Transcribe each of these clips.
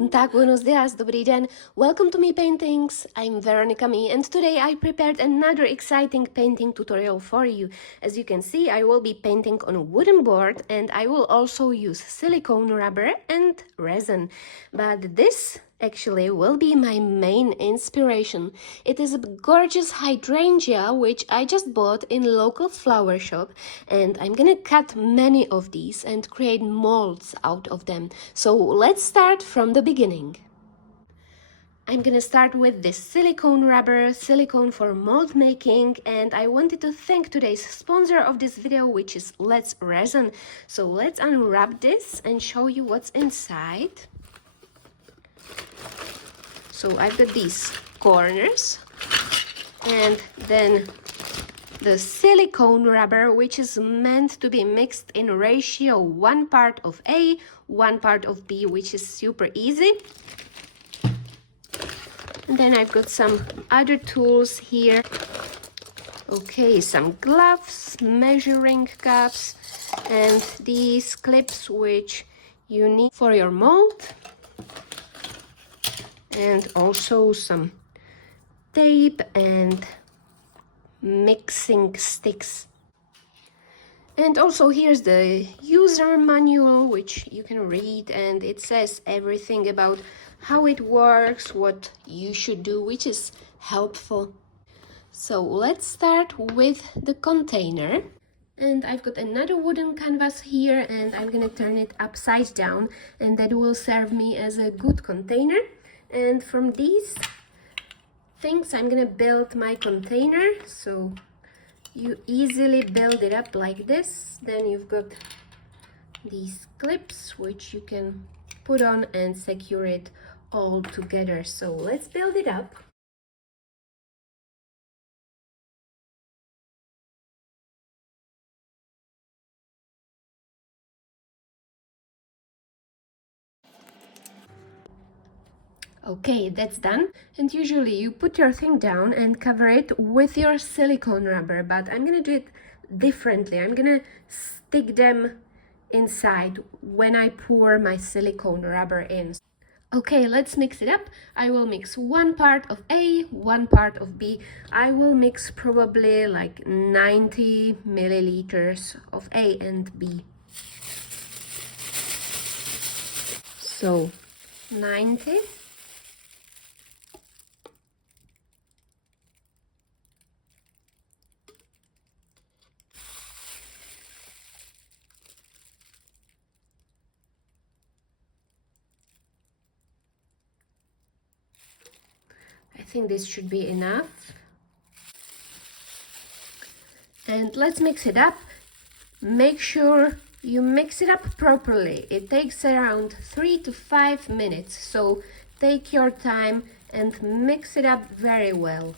Guten Tag, buenos dias, dobrý den. Welcome to Me Paintings. I'm Veronica Me, and today I prepared another exciting painting tutorial for you. As you can see, I will be painting on a wooden board, and I will also use silicone rubber and resin. But this actually will be my main inspiration. It is a gorgeous hydrangea which I just bought in local flower shop, and I'm gonna cut many of these and create molds out of them. So let's start from the beginning. I'm gonna start with this silicone rubber, silicone for mold making, and I wanted to thank today's sponsor of this video, which is Let's Resin. So let's unwrap this and show you what's inside. So I've got these corners and then the silicone rubber, which is meant to be mixed in ratio 1 part of A, 1 part of B, which is super easy. And then I've got some other tools here. Okay, some gloves, measuring cups, and these clips which you need for your mold. And also some tape and mixing sticks. And also here's the user manual, which you can read, and it says everything about how it works, what you should do, which is helpful. So let's start with the container. And I've got another wooden canvas here, and I'm gonna turn it upside down, and that will serve me as a good container. And from these things I'm gonna build my container. So you easily build it up like this. Then you've got these clips which you can put on and secure it all together. So let's build it up. Okay, that's done. And usually you put your thing down and cover it with your silicone rubber, but I'm gonna do it differently. I'm gonna stick them inside when I pour my silicone rubber in. Okay, let's mix it up. I will mix 1 part of A, 1 part of B. I will mix probably like 90 milliliters of A and B. So 90. I think this should be enough. And let's mix it up. Make sure you mix it up properly. It takes around 3 to 5 minutes, so take your time and mix it up very well.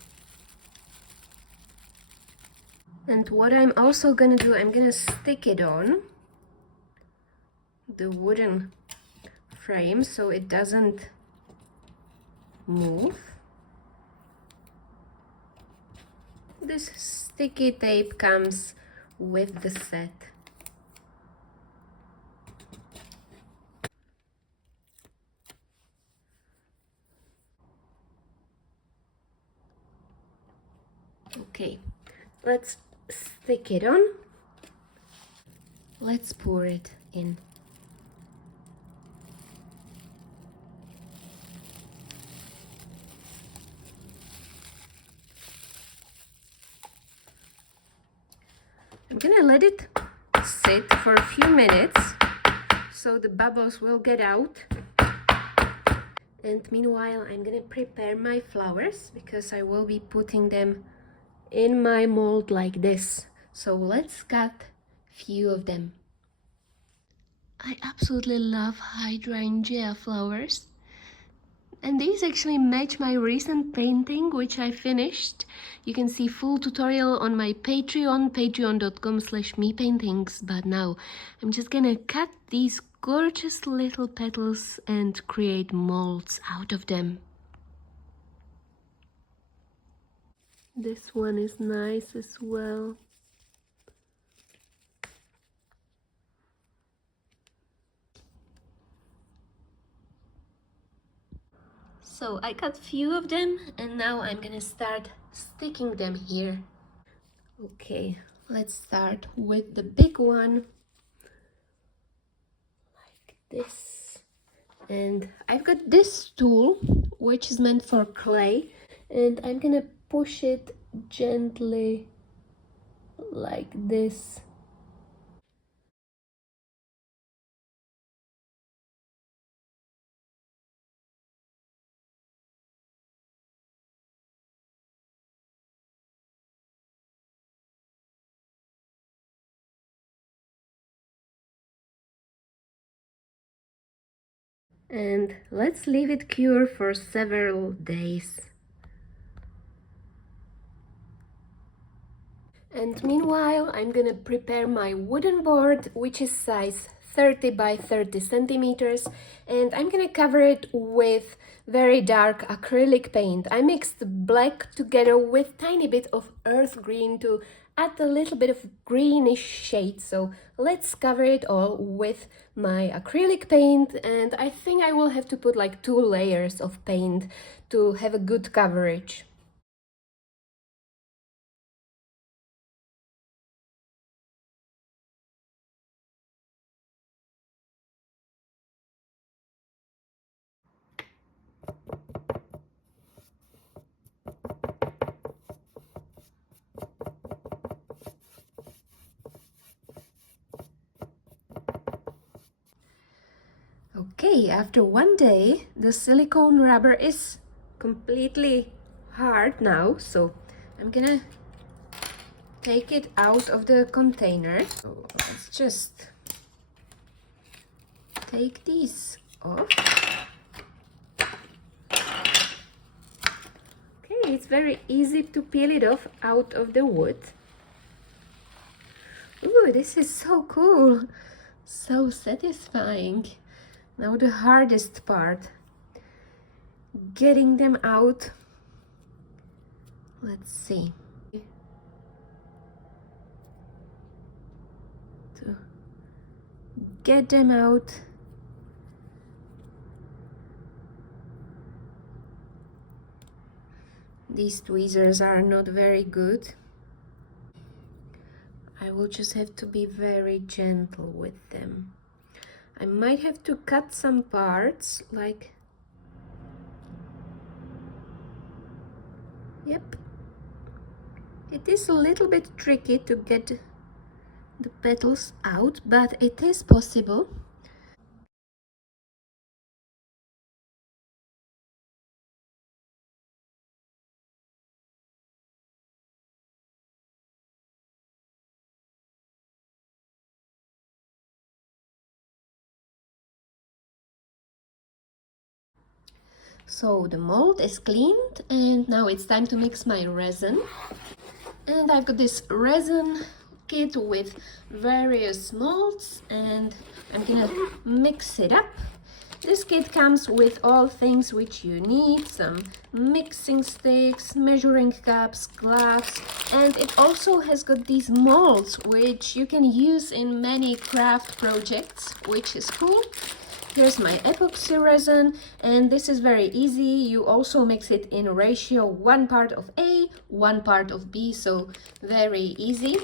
And what I'm also gonna do, I'm gonna stick it on the wooden frame so it doesn't move. This sticky tape comes with the set. Okay, let's stick it on. Let's pour it in. I'm gonna let it sit for a few minutes so the bubbles will get out. And meanwhile, I'm gonna prepare my flowers because I will be putting them in my mold like this. So let's cut a few of them. I absolutely love hydrangea flowers. And these actually match my recent painting, which I finished. You can see full tutorial on my Patreon, patreon.com/mepaintings. But now I'm just gonna cut these gorgeous little petals and create molds out of them. This one is nice as well. So I cut few of them and now I'm gonna start sticking them here. Okay, let's start with the big one, like this. And I've got this tool, which is meant for clay, and I'm gonna push it gently like this. And let's leave it cure for several days. And meanwhile, I'm gonna prepare my wooden board, which is size 30 by 30 centimeters, and I'm gonna cover it with very dark acrylic paint. I mixed black together with tiny bit of earth green to add a little bit of greenish shade. So let's cover it all with my acrylic paint, and I think I will have to put like 2 layers of paint to have a good coverage. Okay, after one day, the silicone rubber is completely hard now, so I'm gonna take it out of the container. So let's just take these off. Okay, it's very easy to peel it off out of the wood. Ooh, this is so cool, so satisfying. Now the hardest part, getting them out. Let's see. To get them out. These tweezers are not very good. I will just have to be very gentle with them. I might have to cut some parts, like... Yep. It is a little bit tricky to get the petals out, but it is possible. So the mold is cleaned and now it's time to mix my resin. And I've got this resin kit with various molds and I'm gonna mix it up. This kit comes with all things which you need, some mixing sticks, measuring cups, gloves, and it also has got these molds which you can use in many craft projects, which is cool. Here's my epoxy resin, and this is very easy. You also mix it in ratio 1 part of A, 1 part of B, so very easy.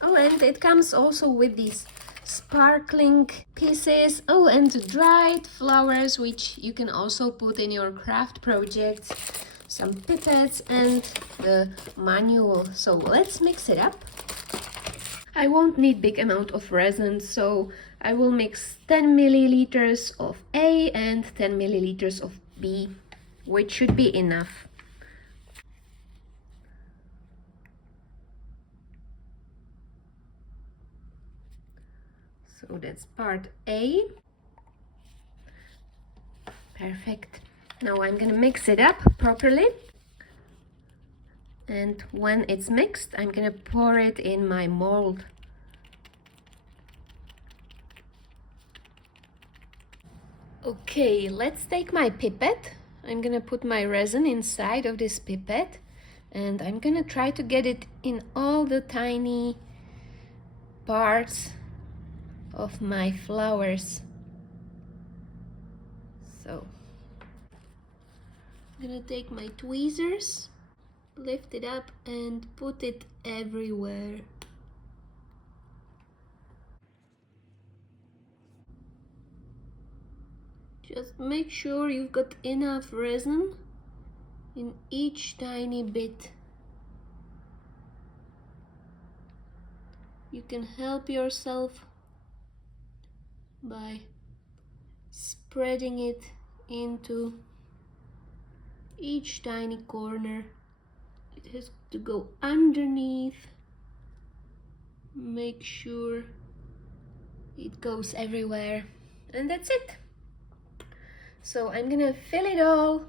Oh, and it comes also with these sparkling pieces. Oh, and dried flowers, which you can also put in your craft projects. Some pipettes and the manual. So let's mix it up. I won't need big amount of resin, so I will mix 10 milliliters of A and 10 milliliters of B, which should be enough. So that's part A. Perfect. Now I'm gonna mix it up properly. And when it's mixed, I'm gonna pour it in my mold. Okay, let's take my pipette. I'm gonna put my resin inside of this pipette and I'm gonna try to get it in all the tiny parts of my flowers. So gonna take my tweezers, lift it up and put it everywhere. Just make sure you've got enough resin in each tiny bit. You can help yourself by spreading it into each tiny corner. It has to go underneath. Make sure it goes everywhere, and that's it. So I'm gonna fill it all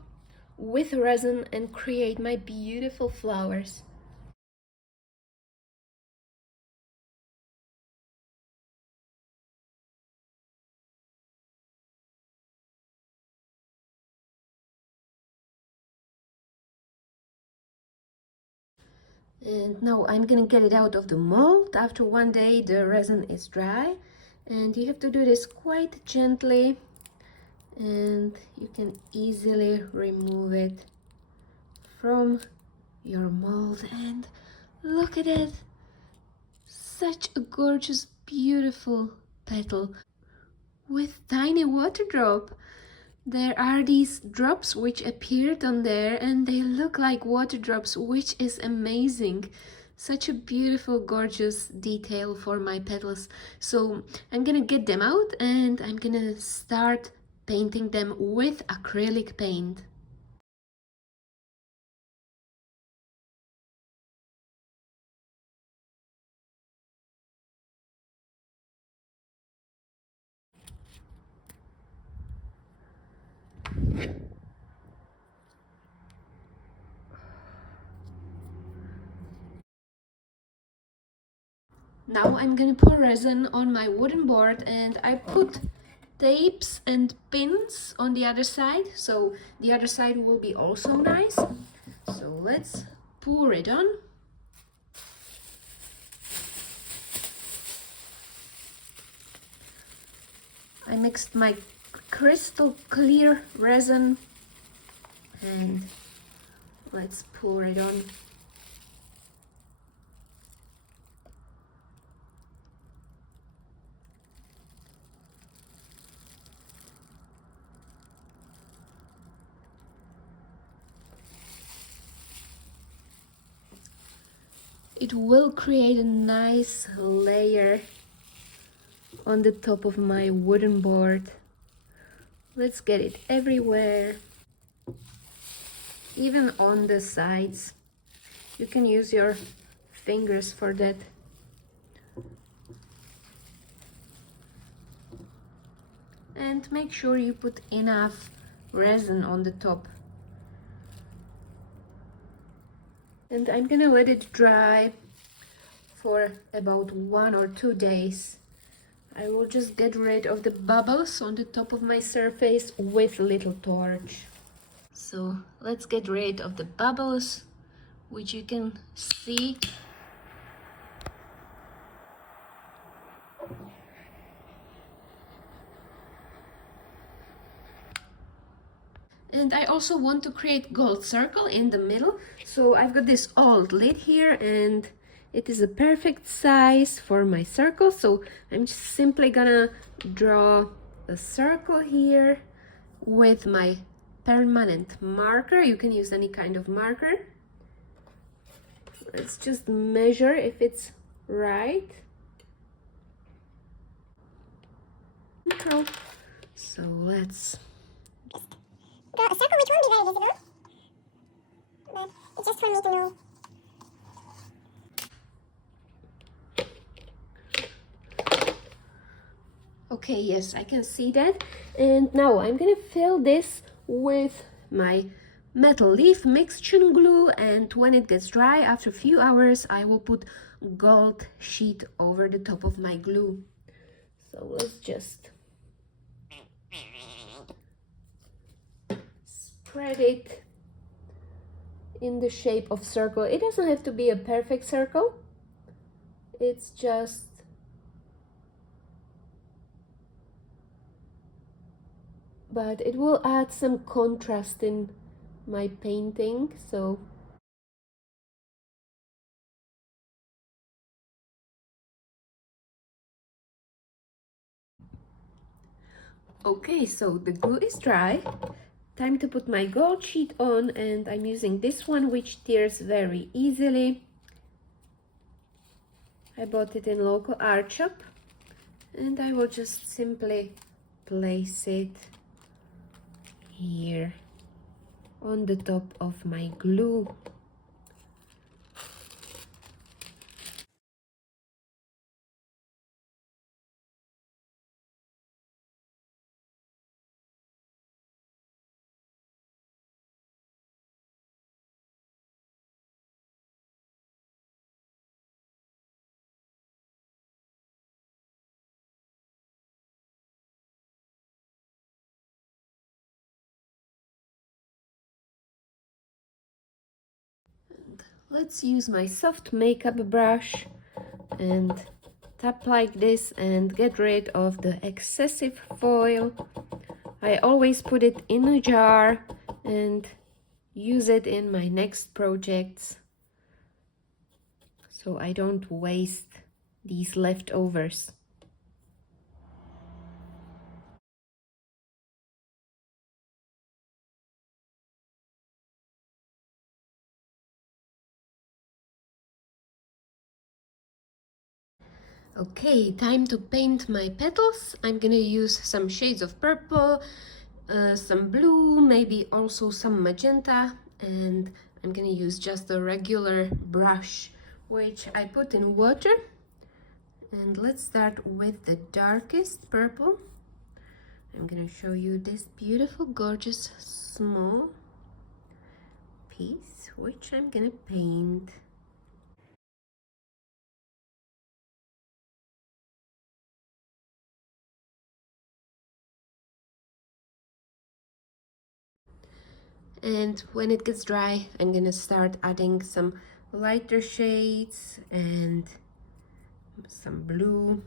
with resin and create my beautiful flowers. And now I'm gonna get it out of the mold. After one day the resin is dry, and you have to do this quite gently, and you can easily remove it from your mold. And look at it, such a gorgeous, beautiful petal with tiny water drop. There are these drops which appeared on there, and they look like water drops, which is amazing. Such a beautiful, gorgeous detail for my petals. So I'm gonna get them out and I'm gonna start painting them with acrylic paint. Now I'm gonna pour resin on my wooden board, and I put tapes and pins on the other side, so the other side will be also nice. So let's pour it on. I mixed my crystal clear resin, and let's pour it on. It will create a nice layer on the top of my wooden board. Let's get it everywhere, even on the sides. You can use your fingers for that. And make sure you put enough resin on the top. And I'm gonna let it dry for about 1 or 2 days. I will just get rid of the bubbles on the top of my surface with a little torch. So let's get rid of the bubbles, which you can see. And I also want to create gold circle in the middle. So I've got this old lid here, and it is a perfect size for my circle. So I'm just simply gonna draw a circle here with my permanent marker. You can use any kind of marker. Let's just measure if it's right. So let's draw a circle which won't be very visible, but it's just for me to know. Okay, yes, I can see that. And now I'm gonna fill this with my metal leaf mixture glue, and when it gets dry, after a few hours, I will put gold sheet over the top of my glue. So let's just spread it in the shape of circle. It doesn't have to be a perfect circle. It's just but it will add some contrast in my painting. So okay, so the glue is dry. Time to put my gold sheet on, and I'm using this one which tears very easily. I bought it in local art shop, and I will just simply place it here on the top of my glue. Let's use my soft makeup brush and tap like this and get rid of the excessive foil. I always put it in a jar and use it in my next projects so I don't waste these leftovers. Okay, time to paint my petals. I'm gonna use some shades of purple, some blue, maybe also some magenta, and I'm gonna use just a regular brush which I put in water. And let's start with the darkest purple. I'm gonna show you this beautiful, gorgeous, small piece which I'm gonna paint. And when it gets dry, I'm gonna start adding some lighter shades and some blue.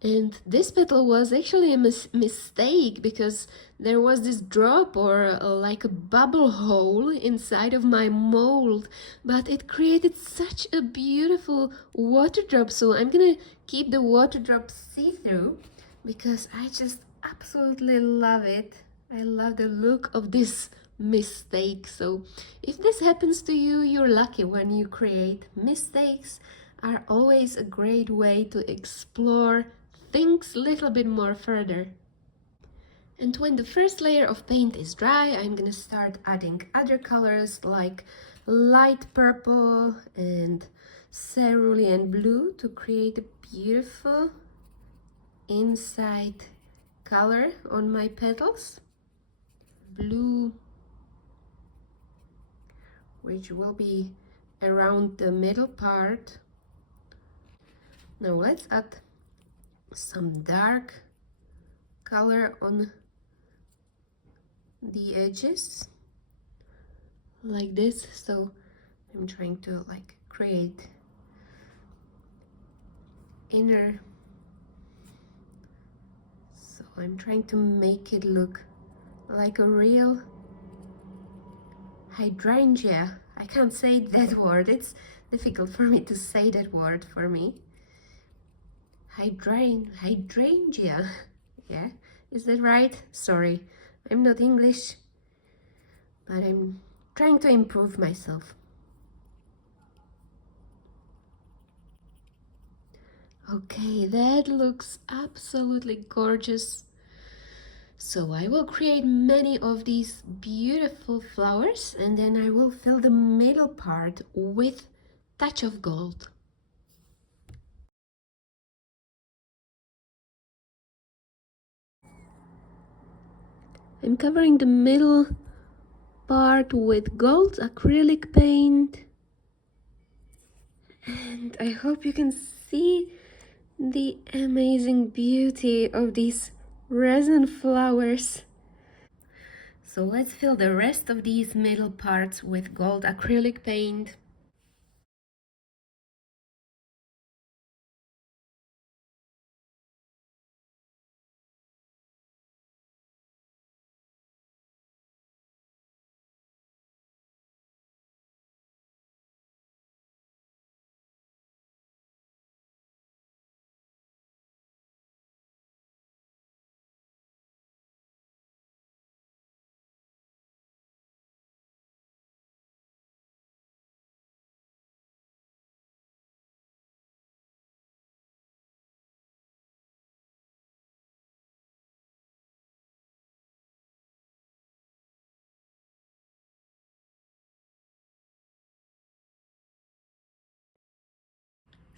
And this petal was actually a mistake because there was this drop or like a bubble hole inside of my mold, but it created such a beautiful water drop. So I'm gonna keep the water drop see-through because I just absolutely love it. I love the look of this mistake. So if this happens to you, you're lucky. When you create, mistakes are always a great way to explore things a little bit more further. And when the first layer of paint is dry, I'm gonna start adding other colors like light purple and cerulean blue to create a beautiful inside color on my petals. Blue, which will be around the middle part. Now let's add some dark color on the edges like this. So I'm trying to like create inner, so I'm trying to make it look like a real hydrangea. I can't say that word, it's difficult for me to say that word for me. Hydrangea. Yeah, is that right? Sorry, I'm not English, but I'm trying to improve myself. Okay, that looks absolutely gorgeous. So I will create many of these beautiful flowers and then I will fill the middle part with touch of gold. I'm covering the middle part with gold acrylic paint. And I hope you can see the amazing beauty of these resin flowers. So let's fill the rest of these middle parts with gold acrylic paint.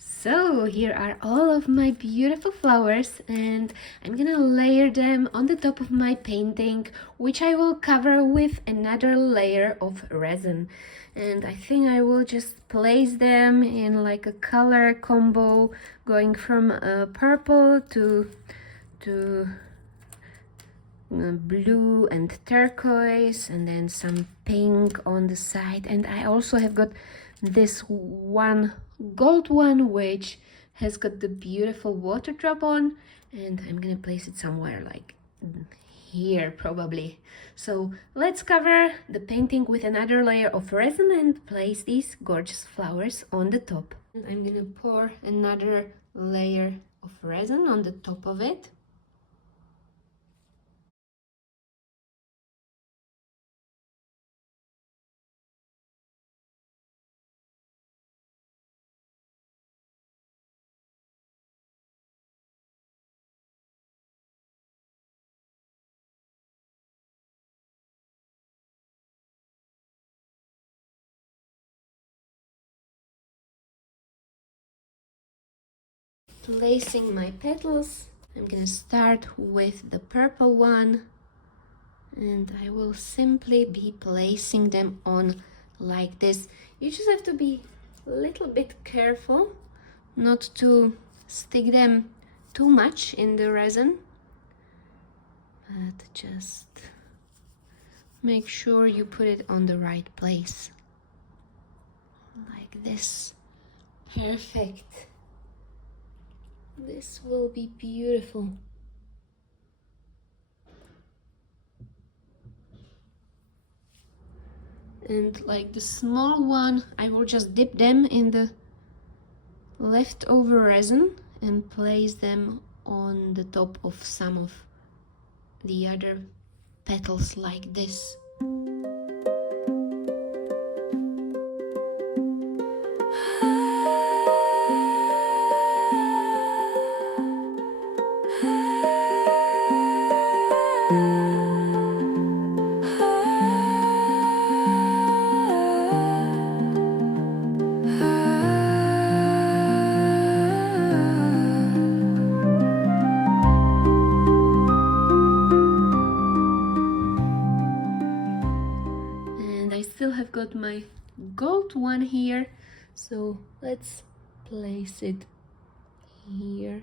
So here are all of my beautiful flowers, and I'm gonna layer them on the top of my painting, which I will cover with another layer of resin. And I think I will just place them in like a color combo, going from purple to blue and turquoise, and then some pink on the side. And I also have got this one gold one which has got the beautiful water drop on, and I'm gonna place it somewhere like here probably. So let's cover the painting with another layer of resin and place these gorgeous flowers on the top. And I'm gonna pour another layer of resin on the top of it. Placing my petals, I'm gonna start with the purple one, and I will simply be placing them on like this. You just have to be a little bit careful not to stick them too much in the resin, but just make sure you put it on the right place like this. Perfect. This will be beautiful. And like the small one, I will just dip them in the leftover resin and place them on the top of some of the other petals like this. Still have got my gold one here, so let's place it here,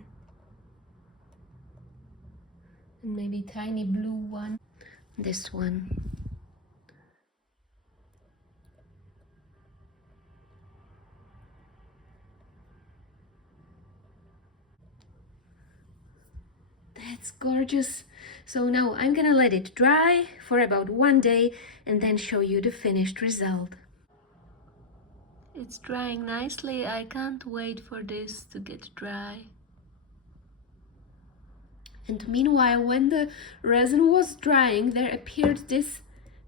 and maybe tiny blue one, this one. That's gorgeous. So now I'm gonna let it dry for about 1 day and then show you the finished result. It's drying nicely. I can't wait for this to get dry. And meanwhile, when the resin was drying, there appeared this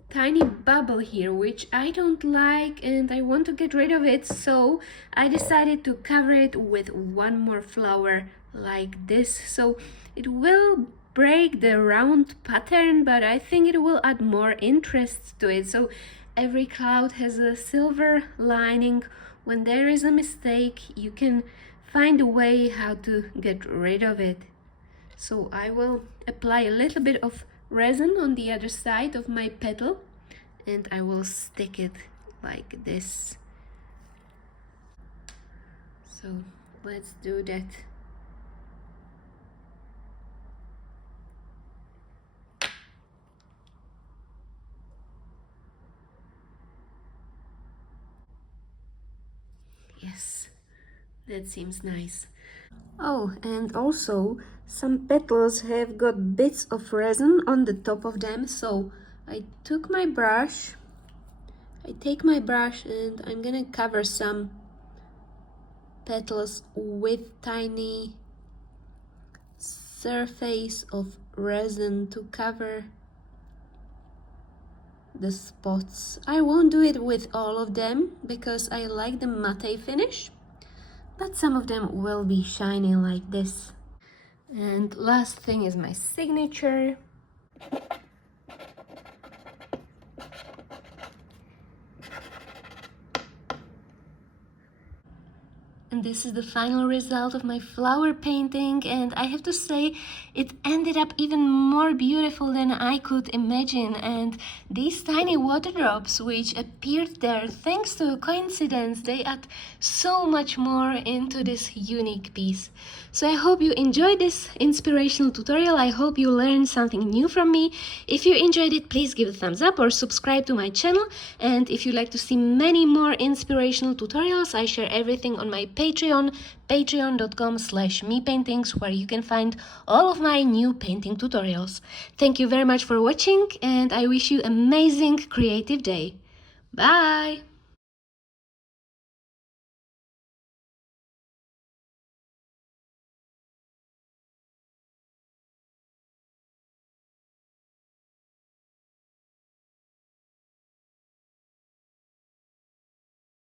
tiny bubble here, which I don't like and I want to get rid of it. So I decided to cover it with one more flower like this. So it will break the round pattern, but I think it will add more interest to it. So every cloud has a silver lining. When there is a mistake, you can find a way how to get rid of it. So I will apply a little bit of resin on the other side of my petal, and I will stick it like this. So let's do that. Yes, that seems nice. Oh, and also some petals have got bits of resin on the top of them, so I take my brush and I'm gonna cover some petals with tiny surface of resin to cover the spots. I won't do it with all of them because I like the matte finish, but some of them will be shiny like this. And last thing is my signature. And and this is the final result of my flower painting, and I have to say it ended up even more beautiful than I could imagine. And these tiny water drops which appeared there thanks to a coincidence, they add so much more into this unique piece. So I hope you enjoyed this inspirational tutorial. I hope you learned something new from me. If you enjoyed it, please give a thumbs up or subscribe to my channel. And if you'd like to see many more inspirational tutorials, I share everything on my Patreon, patreon.com/mepaintings, where you can find all of my new painting tutorials. Thank you very much for watching, and I wish you an amazing creative day. Bye!